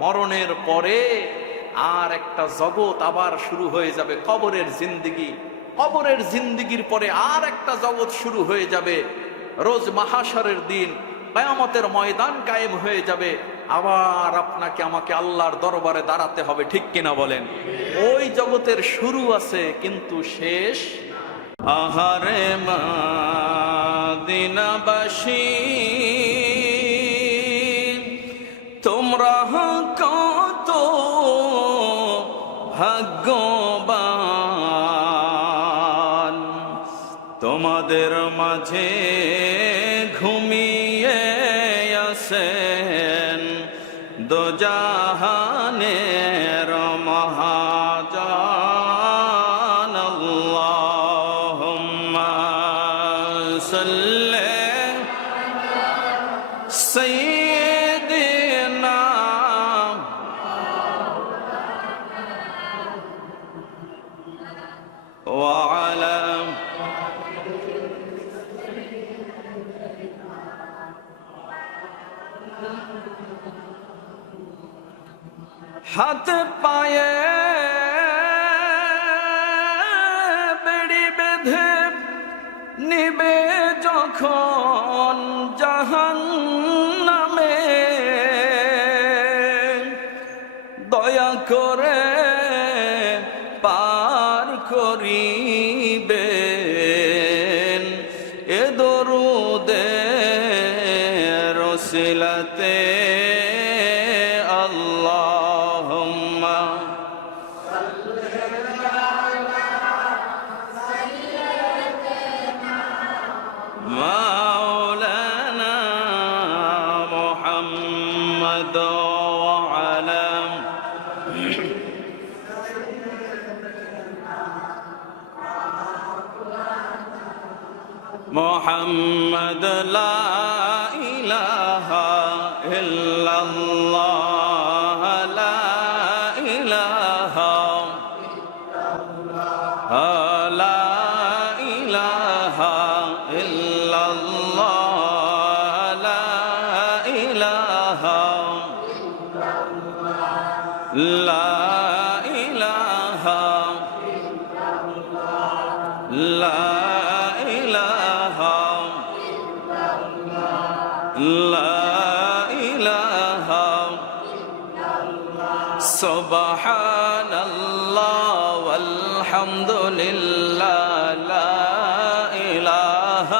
মরণের পরে আর একটা জগৎ আবার শুরু হয়ে যাবে, কবরের জিন্দিগি। কবরের জিন্দিগির পরে আর একটা জগৎ শুরু হয়ে যাবে। রোজ মাহাসারের দিন, কায়ামতের ময়দান কায়েম হয়ে যাবে। আবার আপনাকে, আমাকে আল্লাহর দরবারে দাঁড়াতে হবে, ঠিক কিনা বলেন? ওই জগতের শুরু আছে, কিন্তু শেষ আহারে মা দিনাবাসী মাঝে ঘুমিয়ে আসেন দোজাহানের মহাজান। আল্লাহুম্মা সাল্লি সাইয়্যিদিনা হাত পায়ে বেড়ি বেঁধে নিবে যখন سبحان الله والحمد لله لا إله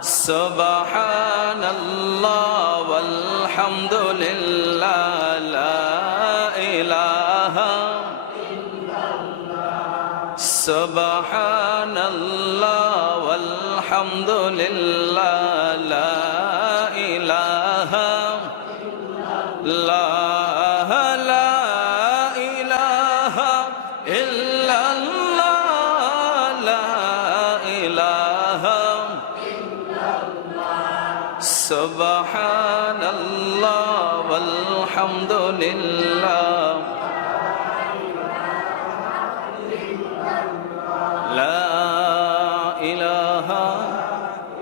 سبحان الله والحمد لله لا إله سبحان الله والحمد لله لا إله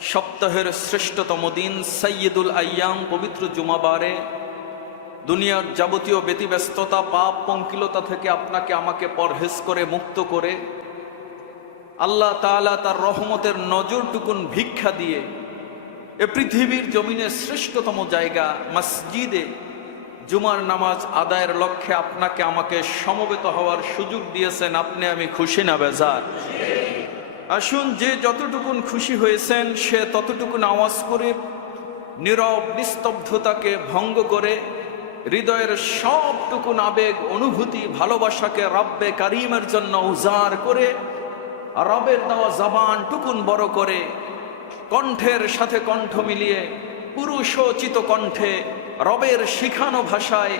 সপ্তাহের শ্রেষ্ঠতম দিন সৈয়দুল আয়াম পবিত্র জুমাবারে। দুনিয়ার যাবতীয় ব্যতিব্যস্ততা, পাপ, পঙ্কিলতা থেকে আপনাকে আমাকে পরহেজ করে, মুক্ত করে। আল্লাহ তাআলা তার রহমতের নজরটুকুন ভিক্ষা দিয়ে এ পৃথিবীর জমিনের শ্রেষ্ঠতম জায়গা মসজিদে জুমার নামাজ আদায়ের লক্ষ্যে আপনাকে আমাকে সমবেত হওয়ার সুযোগ দিয়েছেন। আপনি আমি খুশি না, বেজার? আসুন যে যতটুকুন খুশি হয়েছেন, সে ততটুকুন আওয়াজ করে, নীরব নিস্তব্ধতাকে ভঙ্গ করে, হৃদয়ের সবটুকুন আবেগ, অনুভূতি, ভালোবাসাকে রব্বে কারিমের জন্য উজাড় করে রবের দেওয়া জবান টুকুন বড় করে, কণ্ঠের সাথে কণ্ঠ মিলিয়ে, পুরুষোচিত কণ্ঠে রবের শিখানো ভাষায়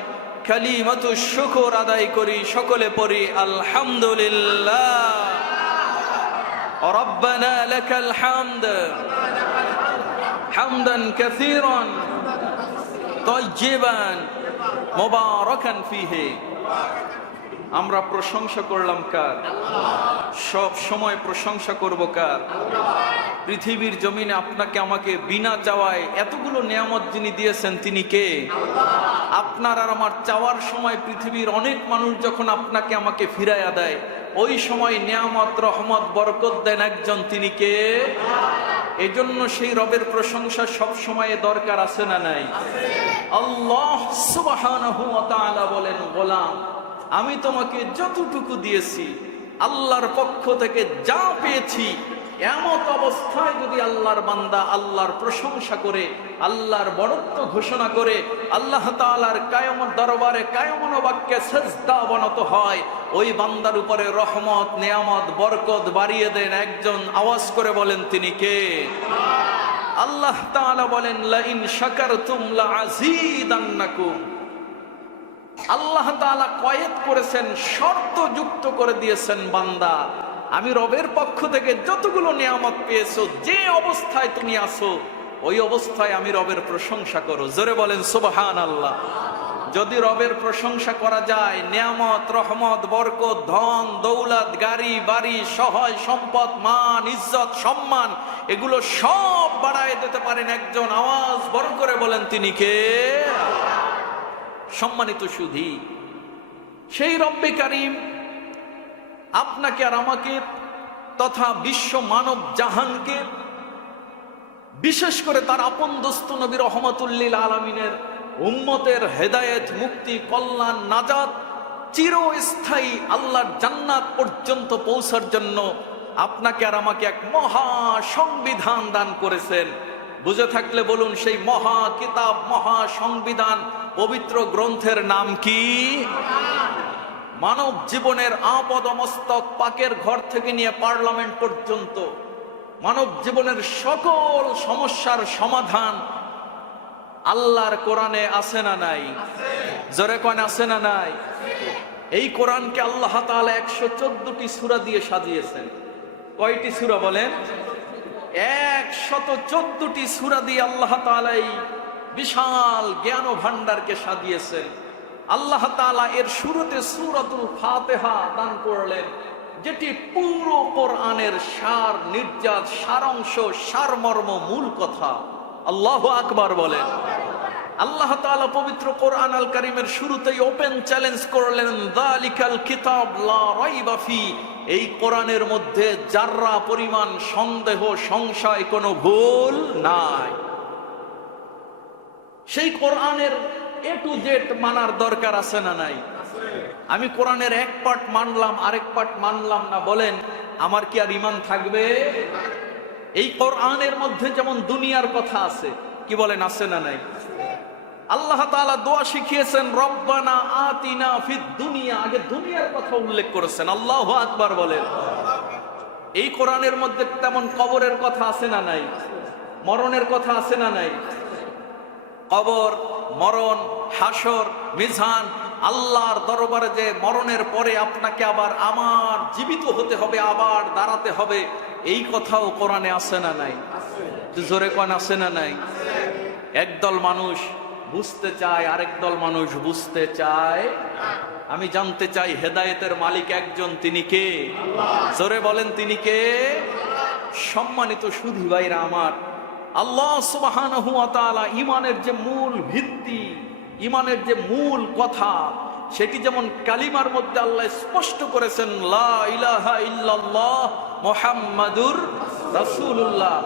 কালিমাতু শুকর আদায় করি, সকলে পড়ি আলহামদুলিল্লাহ। ربنا لك الحمد. حمدا كثيرا طيبا مباركا فيه. আমরা প্রশংসা করলাম কার? সব সময় প্রশংসা করব কার? পৃথিবীর জমিনে আপনাকে আমাকে বিনা চাওয়ায় এতগুলো নিয়ামত যিনি দিয়েছেন, তিনি কে? আপনার আর আমার চাওয়ার সময় পৃথিবীর অনেক মানুষ যখন আপনাকে আমাকে ফিরাইয়া দেয়, ওই সময় নিয়ামত, রহমত, বরকত দেন একজন, তিনি কে? এজন্য সেই রবের প্রশংসা সব সময় দরকার আছে না নাই? আল্লাহ সুবহানাহু বলেন, গোলাম আমি তোমাকে যতটুকু দিয়েছি, আল্লাহর পক্ষ থেকে যা পেয়েছি, এমত অবস্থায় যদি আল্লাহর বান্দা আল্লাহর প্রশংসা করে, আল্লাহর বড়ত্ব ঘোষণা করে, আল্লাহ তাআলার কায়মত দরবারে কায়মন বাক্যে সেজদা অবনত হয়, ওই বান্দার উপরে রহমত, নেয়ামত, বরকত বাড়িয়ে দেন একজন আওয়াজ করে বলেন, তিনি কে? আল্লাহ তাআলা বলেন, লাইন ইন শাকারতুম লা আযীদান্নাকুম। আল্লাহ তাআলা কয়েদ করেছেন, শর্ত যুক্ত করে দিয়েছেন, বান্দা, আমি রবের পক্ষ থেকে যতগুলো নিয়ামত পেয়েছ, যে অবস্থায় তুমি আসো ওই অবস্থায় আমি রবের প্রশংসা করো। জোরে বলেন সুবহান আল্লাহ যদি রবের প্রশংসা করা যায়, নিয়ামত, রহমত, বরকত, ধন, দৌলত, গাড়ি, বাড়ি, সহায় সম্পদ, মান, ইজ্জত, সম্মান, এগুলো সব বাড়ায় দিতে পারেন একজন। আওয়াজ বড় করে বলেন, তিনি কে? সম্মানিত সুধী, সেই রব্বে কারিম আপনাকে আর আমাকে তথা বিশ্ব মানব জাহানকে বিশেষ করে তার আপন দোস্ত নবী রহমতুল্লিল আলমিনের উম্মতের হেদায়েত, মুক্তি, কল্যাণ, নাজাত চিরস্থায়ী আল্লাহর জান্নাত পর্যন্ত পৌঁছার জন্য আপনাকে আর আমাকে এক মহা সংবিধান দান করেছেন। বুঝে থাকলে বলুন সেই মহা কিতাব, মহা সংবিধান পবিত্র গ্রন্থের নাম কি? মানব জীবনের আপদমস্তক পাকের ঘর থেকে নিয়ে পার্লামেন্ট পর্যন্ত মানব জীবনের সকল সমস্যার সমাধান আল্লাহর কোরআনে আছে না নাই? জোরে কোন, আছে না নাই? এই কোরআনকে আল্লাহ তাআলা একশো চোদ্দটি সুরা দিয়ে সাজিয়েছেন। কয়টি সুরা বলেন? একশত চোদ্দটি সুরা দিয়ে আল্লাহ এই বিশাল জ্ঞান ভান্ডারকে সাজিয়েছেন। আল্লাহ তাআলা এর শুরুতে সূরাতুল ফাতেহা দান করলেন, যেটি পুরো কোরআনের সার নির্যাত সারাংশ, সারমর্ম, মূল কথা। আল্লাহ আকবার বলেন। আল্লাহ তাআলা পবিত্র কোরআন আল কারিমের শুরুতেই ওপেন চ্যালেঞ্জ করলেন, দালিকাল কিতাব লা এই কোরআনের মধ্যে যাররা পরিমাণ সন্দেহ, সংশয়, কোনো ভুল নাই। সেই কোরআনের এ টু জেড মানার দরকার আছে না নাই? আমি কোরআনের এক পার্ট মানলাম, আরেক পার্ট মানলাম না, বলেন, আমার কি আর ইমান থাকবে? এই কোরআনের মধ্যে যেমন দুনিয়ার কথা আছে, কি বলেন, আছে না নাই? আল্লাহ তাআলা দোয়া শিখিয়েছেন, রব্বানা আতিনা ফিদ দুনিয়া। আগে দুনিয়ার কথা উল্লেখ করেছেন, আল্লাহ আকবার বলেন। এই কোরআনের মধ্যে তেমন কবরের কথা আছে না নাই? মরণের কথা আছে না নাই? কবর, মরণ, হাসর, মিজান, আল্লাহর দরবারে যে মরণের পরে আপনাকে আবার আমার জীবিত হতে হবে, আবার দাঁড়াতে হবে, এই কথাও কোরআনে আছে না নাই? জোরে কোন, আছে না নাই? একদল মানুষ বুঝতে চায়, আরেক দল মানুষ বুঝতে চায়। আমি জানতে চাই, হেদায়েতের মালিক একজন, তিনি কে? জোরে বলেন, তিনি কে? সম্মানিত সুধী ভাইরা আমার আল্লাহ সুবাহান ইমানের যে মূল ভিত্তি ইমানের যে মূল কথা, সেটি যেমন কালিমার মধ্যে আল্লাহ স্পষ্ট করেছেন রাসুল্লাহ মুহাম্মাদুর রাসূলুল্লাহ।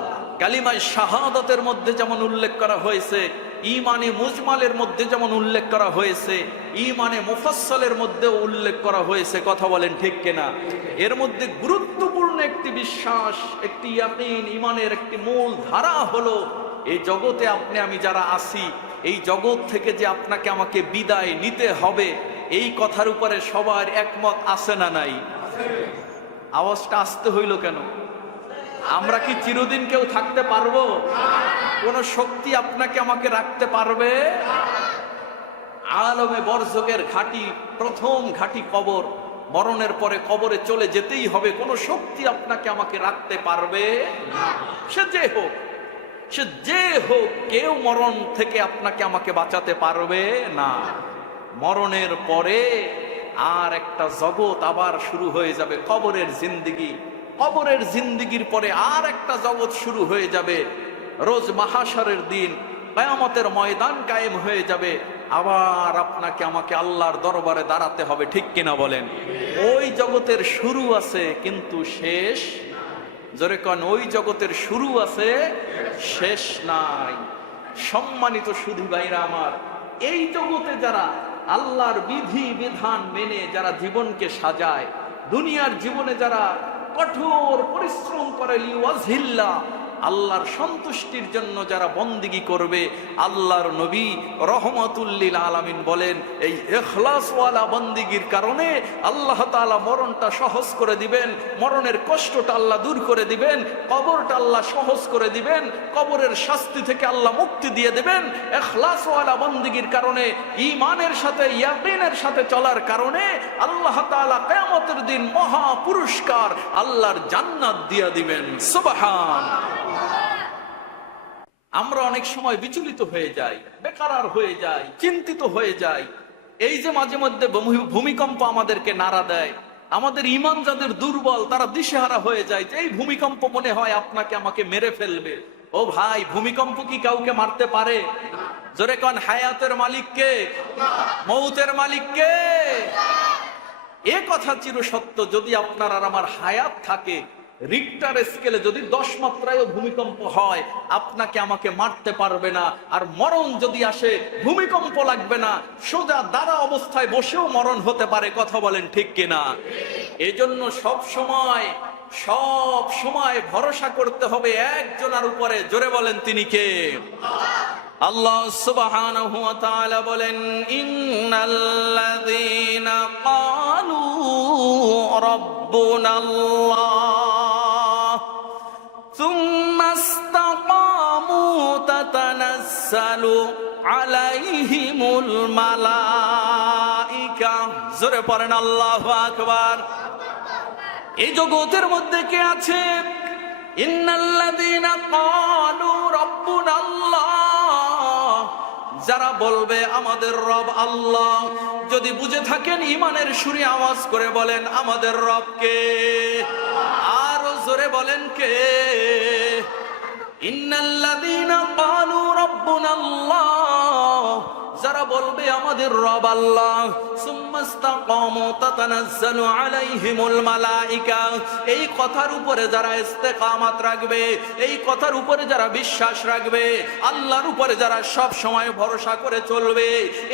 কালিমায় শাহাদতের মধ্যে যেমন উল্লেখ করা হয়েছে ইমানে মুজমালের মধ্যে যেমন উল্লেখ করা হয়েছে, ইমানে মুফাসসালের মধ্যেও উল্লেখ করা হয়েছে, কথা বলেন ঠিক কিনা? এর মধ্যে গুরুত্বপূর্ণ একটি বিশ্বাস, একটি ইয়াকিন, ইমানের একটি মূল ধারা হলো এই জগতে আপনি, আমি যারা আসি এই জগৎ থেকে যে আপনাকে আমাকে বিদায় নিতে হবে, এই কথার উপরে সবার একমত আছে না নাই? আওয়াজটা আসতে হইল কেন? আমরা কি চিরদিন কেউ থাকতে পারব? কোন শক্তি আপনাকে আমাকে রাখতে পারবে? আলমে বর্জকের ঘাটি, প্রথম ঘাটি কবর, মরণের পরে কবরে চলে যেতেই হবে। কোনো শক্তি আপনাকে আমাকে রাখতে পারবে? সে যে হোক, সে যে হোক, কেউ মরণ থেকে আপনাকে আমাকে বাঁচাতে পারবে না। মরণের পরে আর একটা জগৎ আবার শুরু হয়ে যাবে, কবরের জিন্দিগি। কবরের জিন্দিগির পরে আর একটা জগৎ শুরু হয়ে যাবে। রোজ মাহাসরের দিন কয়ামতের ময়দান কায়েম হয়ে যাবে। আবার আপনাকে আমাকে আল্লাহর দরবারে দাঁড়াতে হবে, ঠিক কিনা বলেন? ওই জগতের শুরু আছে, কিন্তু শেষ, জোরে কন, ওই জগতের শুরু আছে, শেষ নাই। সম্মানিত সুধী ভাইরা আমার, এই জগতে যারা আল্লাহর বিধি, বিধান মেনে যারা জীবনকে সাজায়, দুনিয়ার জীবনে যারা কঠোর পরিশ্রম করে লিওয়াজহিল্লা আল্লাহর সন্তুষ্টির জন্য যারা বন্দিগি করবে, আল্লাহর নবী রহমতুল্লিল আলামিন বলেন, এই এখলাসওয়ালা বন্দিগির কারণে আল্লাহ তাআলা মরণটা সহজ করে দিবেন, মরণের কষ্টটা আল্লাহ দূর করে দিবেন, কবরটা আল্লাহ সহজ করে দিবেন, কবরের শাস্তি থেকে আল্লাহ মুক্তি দিয়ে দিবেন। এখলাসওয়ালা বন্দিগির কারণে ইমানের সাথে, ইয়াকিনের সাথে চলার কারণে আল্লাহ তাআলা কিয়ামতের দিন মহা পুরস্কার আল্লাহর জান্নাত দিয়ে দিবেন। সুবহান। আমরা অনেক সময় বিচলিত হয়ে যাই, বেকারার হয়ে যাই, চিন্তিত হয়ে যাই। এই যে মাঝে মধ্যে ভূমিকম্প আমাদেরকে নাড়া দেয়, আমাদের ইমান যাদের দুর্বল, তারা দিশেহারা হয়ে যায় যে, এই ভূমিকম্প মনে হয় আপনাকে আমাকে মেরে ফেলবে। ও ভাই, ভূমিকম্প কি কাউকে মারতে পারে? জোরে কন, হায়াতের মালিককে? মৌতের মালিককে? এ কথা চির সত্য যদি আপনার আর আমার হায়াত থাকে রিক্টার স্কেলে যদি দশ মাত্রায় ভূমিকম্প হয়, আপনাকে আমাকে মারতে পারবে না। আর মরণ যদি আসে, ভূমিকম্প লাগবে না। সোজা দাঁড়া অবস্থায় বসেও মরণ হতে পারে, কথা বলেন ঠিক কিনা? এজন্য সব সময় সব সময় ভরসা করতে হবে একজনের উপরে। জোরে বলেন তিনি কে? আল্লাহ সুবহানাহু বলেন, ইন্নাল্লাযীনা ক্বালু রাব্বুনাল্লাহ জোরে পড়েন, আল্লাহু আকবার। এই জগতের মধ্যে কে আছে? রাব্বুনাল্লাহ। যারা বলবে, আমাদের রব আল্লাহ। যদি বুঝে থাকেন, ইমানের সুরে আওয়াজ করে বলেন, আমাদের রবকে আরও জোরে বলেন কে? যারা বলবে আমাদের রব আল্লাহ সুম্মাস্তাকামু তাতানাজ্জালু আলাইহিমুল মালাইকা। এই কথার উপরে যারা ইস্তেকামাত রাখবে, এই কথার উপরে যারা বিশ্বাস রাখবে, আল্লাহর উপরে যারা সব সময় ভরসা করে চলবে,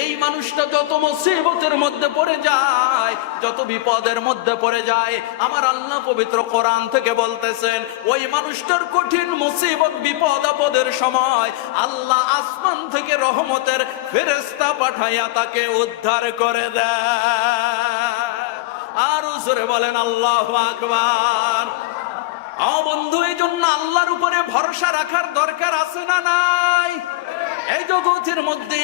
এই মানুষটা যত মুসিবতের মধ্যে পড়ে যায়, যত বিপদের মধ্যে পড়ে যায়, আমার আল্লাহ পবিত্র কোরআন থেকে বলতেছেন, ওই মানুষটার কঠিন মুসিবত, বিপদ, আপদের সময় আল্লাহ আসমান থেকে রহমতের ফেরেস্তা পাঠাইয়া তাকে উদ্ধার করে দেয়। আর বলেন আল্লাহ আকবার। বন্ধু জন্য আল্লাহর উপরে ভরসা রাখার দরকার আছে না নাই? এই জগতের মধ্যে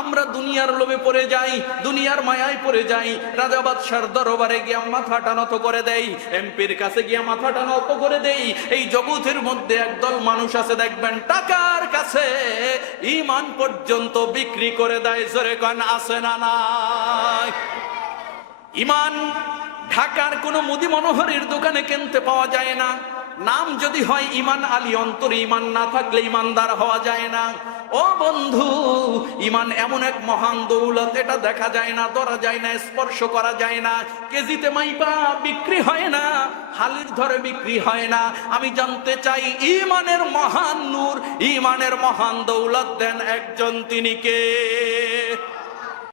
আমরা দুনিয়ার লোভে পড়ে যাই, দুনিয়ার মায়ায় পড়ে যাই, রাজা বাদশার দরবারে গিয়ে মাথাটা নত করে দেই, এমপির কাছে গিয়ে মাথাটা নত করে দেই। এই জগতের মধ্যে একদল মানুষ আছে, দেখবেন টাকার কাছে ইমান পর্যন্ত বিক্রি করে দেয়, জোরে কন, আছে না নাই? ইমান ঢাকার কোনো মুদি মনোহরের দোকানে কিনতে পাওয়া যায় না। নাম যদি হয় ইমান আলী, অন্তরে ইমান না থাকলে ইমানদার হওয়া যায় না। ও বন্ধু, ইমান এমন এক মহান দৌলত, এটা দেখা যায় না, ধরা যায় না, স্পর্শ করা যায় না। কেজিতে মাইপা বিক্রি হয় না, হালির ধরে বিক্রি হয় না। আমি জানতে চাই, ইমানের মহান নূর, ইমানের মহান দৌলত দেন একজন তিনি কে?